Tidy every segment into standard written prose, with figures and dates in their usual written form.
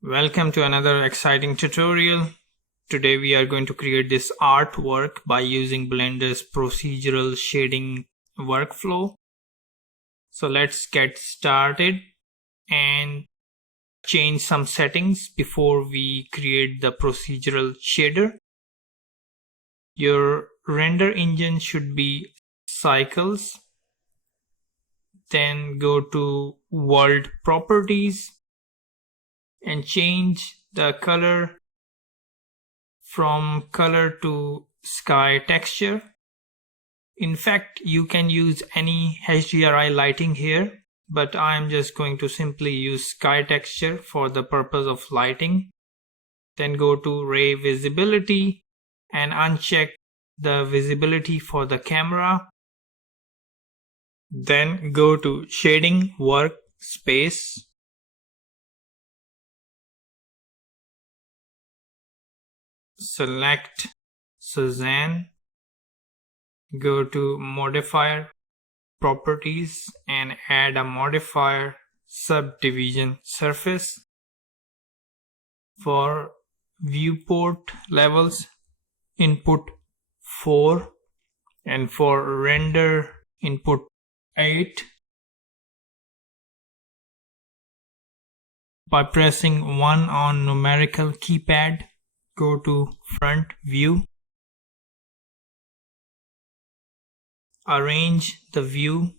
Welcome to another exciting tutorial. Today we are going to create this artwork by using Blender's procedural shading workflow. So let's get started and change some settings before we create the procedural shader. Your render engine should be cycles. Then go to world properties and change the color from color to sky texture. In fact, you can use any HDRI lighting here, but I'm just going to simply use sky texture for the purpose of lighting. Then go to ray visibility and uncheck the visibility for the camera. Then go to shading workspace. Select cyan. Go to modifier properties and add a modifier subdivision surface. For viewport levels, input 4, and for render input 8. By pressing 1 on numerical keypad, go to front view. Arrange the view.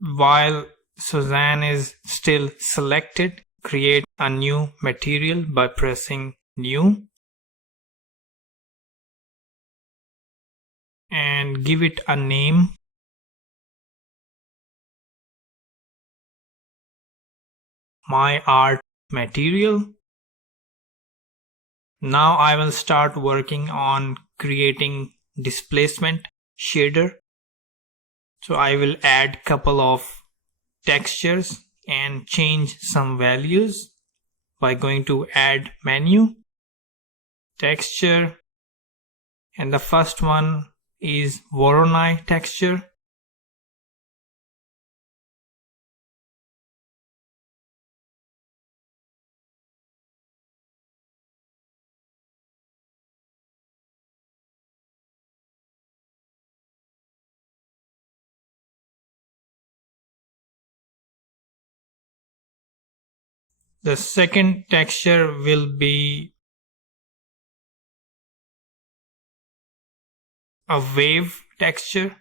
While cyan is still selected, create a new material by pressing new and give it a name. My art material. Now I will start working on creating displacement shader. So I will add couple of textures and change some values by going to add menu, texture, and the first one is Voronoi texture. The second texture will be a wave texture.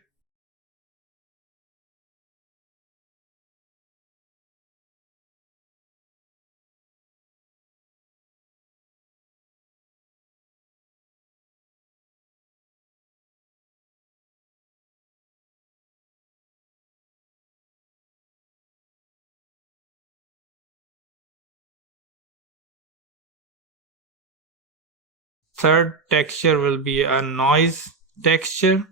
Third texture will be a noise texture.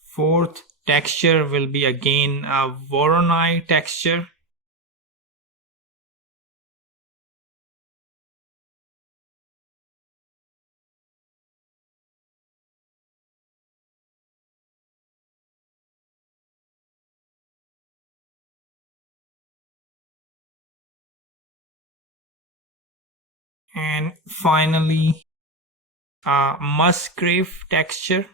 Fourth texture will be again a Voronoi texture. And finally a Musgrave texture.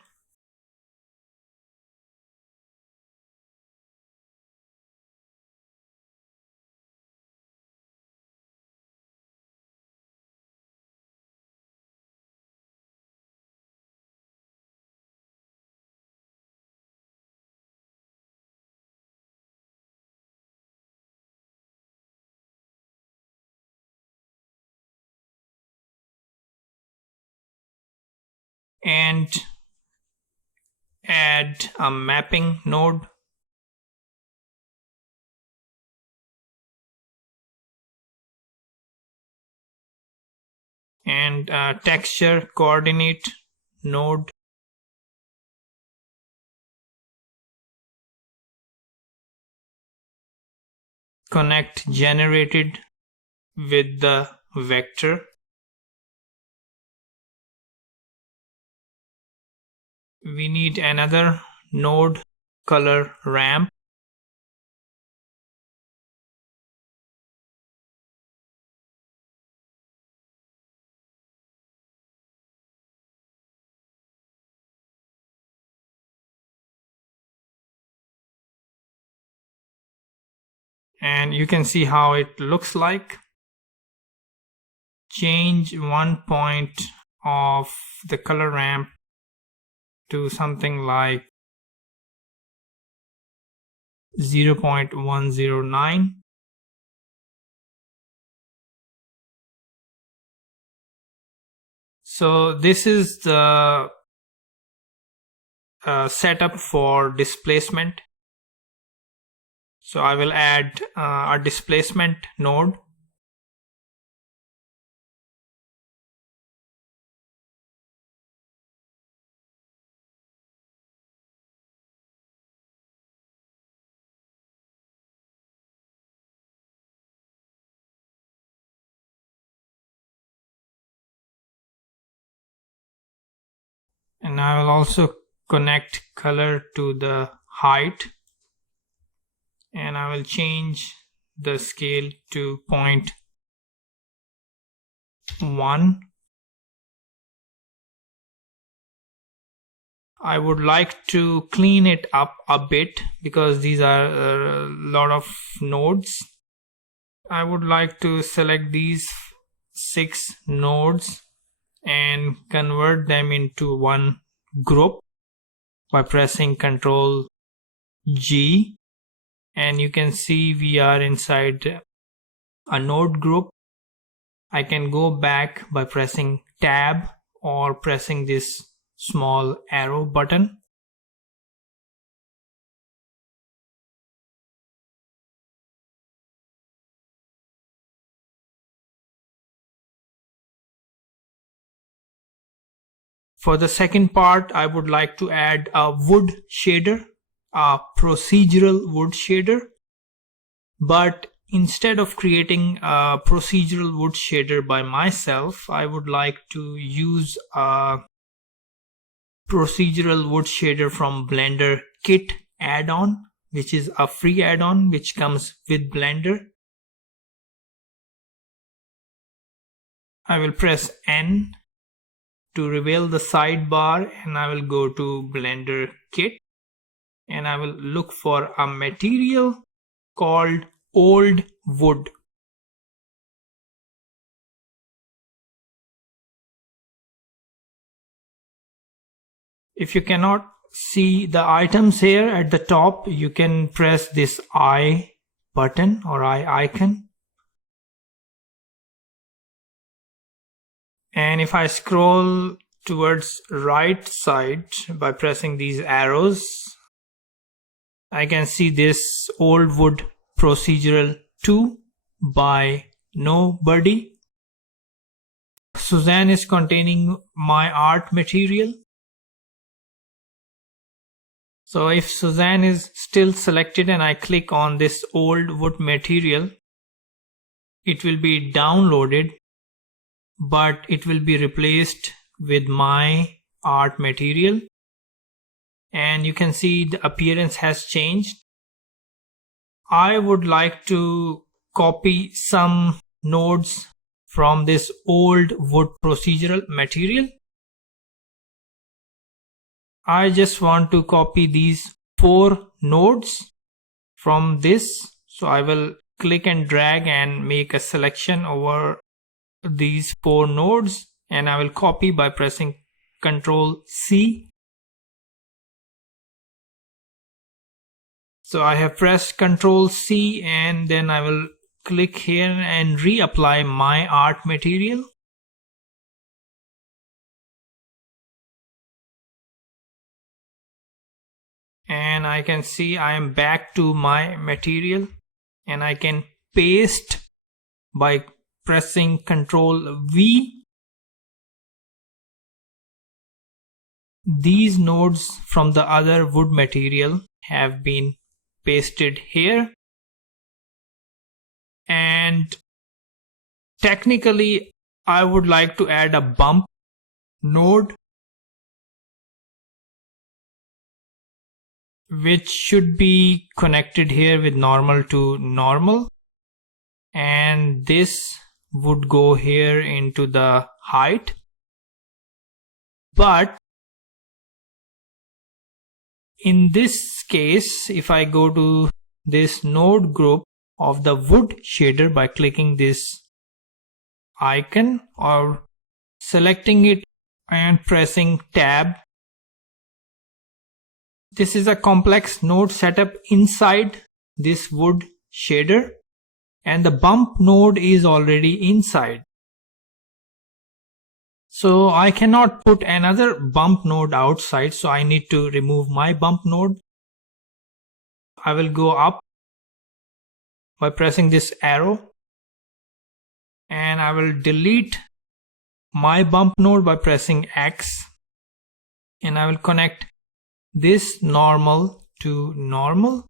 And add a mapping node. and texture coordinate node. Connect generated with the vector. We need another node color ramp. And you can see how it looks like. Change one point of the color ramp to something like 0.109. So this is the setup for displacement. So I will add a displacement node. And I will also connect color to the height. And I will change the scale to 0.1. I would like to clean it up a bit because these are a lot of nodes. I would like to select these 6 nodes and convert them into one group by pressing Ctrl G, and you can see we are inside a node group. I can go back by pressing Tab or pressing this small arrow button. For the second part, I would like to add a wood shader, a procedural wood shader. But instead of creating a procedural wood shader by myself, I would like to use a procedural wood shader from Blender Kit add-on, which is a free add-on which comes with Blender. I will press N to reveal the sidebar, and I will go to Blender Kit, and I will look for a material called old wood. If you cannot see the items here at the top, you can press this I button or I icon. And if I scroll towards right side by pressing these arrows, I can see this old wood procedural 2 by nobody. Suzanne is containing my art material. So if Suzanne is still selected and I click on this old wood material, it will be downloaded, but it will be replaced with my art material. And you can see the appearance has changed. I would like to copy some nodes from this old wood procedural material. I just want to copy these 4 nodes from this. So I will click and drag and make a selection over these 4 nodes, and I will copy by pressing Ctrl C. So I have pressed Ctrl C, and then I will click here and reapply my art material. And I can see I am back to my material, and I can paste by pressing Ctrl V, these nodes from the other wood material have been pasted here, and technically I would like to add a bump node which should be connected here with normal to normal, and this would go here into the height. But in this case, if I go to this node group of the wood shader by clicking this icon or selecting it and pressing tab, this is a complex node setup inside this wood shader, and the bump node is already inside. So I cannot put another bump node outside, so I need to remove my bump node. I will go up by pressing this arrow, and I will delete my bump node by pressing X, and I will connect this normal to normal.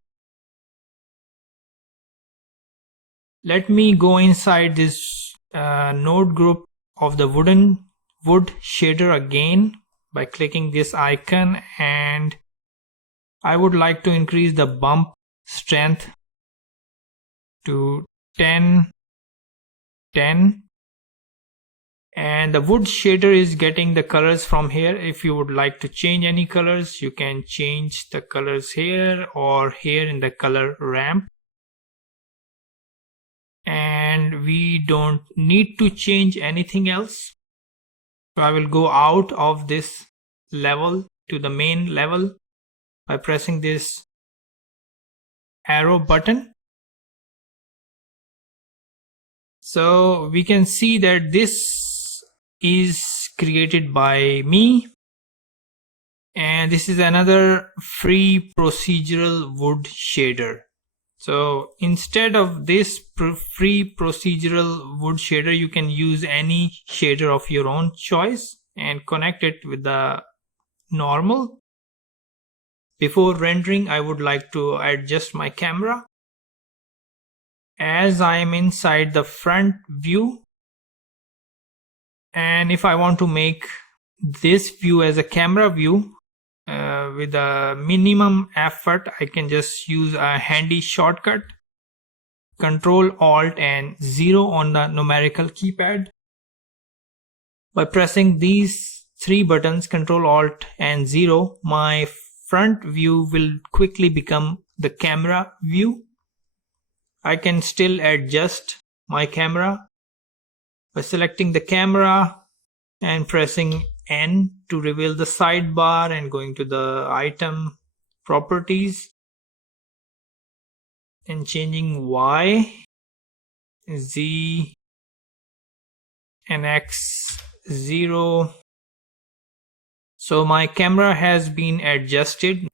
Let me go inside this node group of the wood shader again by clicking this icon, and I would like to increase the bump strength to 10, and the wood shader is getting the colors from here. If you would like to change any colors, you can change the colors here or here in the color ramp, and we don't need to change anything else. So I will go out of this level to the main level by pressing this arrow button. So we can see that this is created by me, and this is another free procedural wood shader. So instead of this free procedural wood shader, you can use any shader of your own choice and connect it with the normal. Before rendering, I would like to adjust my camera. As I am inside the front view, and if I want to make this view as a camera view with a minimum effort, I can just use a handy shortcut, Control Alt and 0 on the numerical keypad. By pressing these three buttons, Control Alt and 0, my front view will quickly become the camera view. I can still adjust my camera by selecting the camera and pressing N to reveal the sidebar and going to the item properties and changing Y, Z and X 0. So my camera has been adjusted.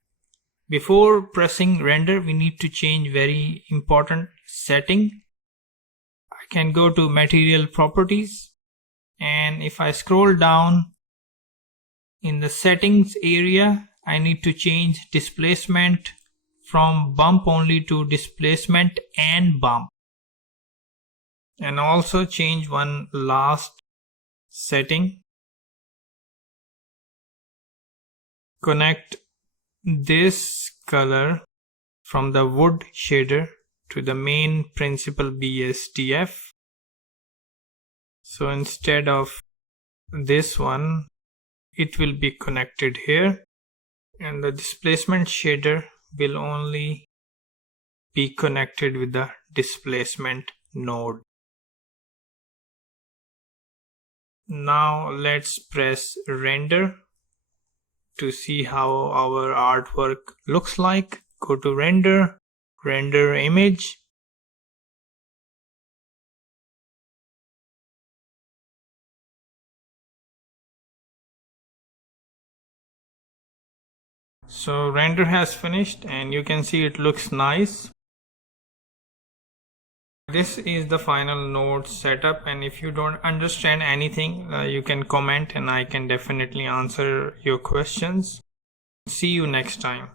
Before pressing render, we need to change very important setting. I can go to material properties, and if I scroll down in the settings area, I need to change displacement from bump only to displacement and bump, and also change one last setting. Connect this color from the wood shader to the main principal BSDF. So instead of this one, it will be connected here, and the displacement shader will only be connected with the displacement node. Now let's press render to see how our artwork looks like. Go to render, render image. So render has finished, and you can see it looks nice. This is the final node setup, and if you don't understand anything, you can comment and I can definitely answer your questions. See you next time.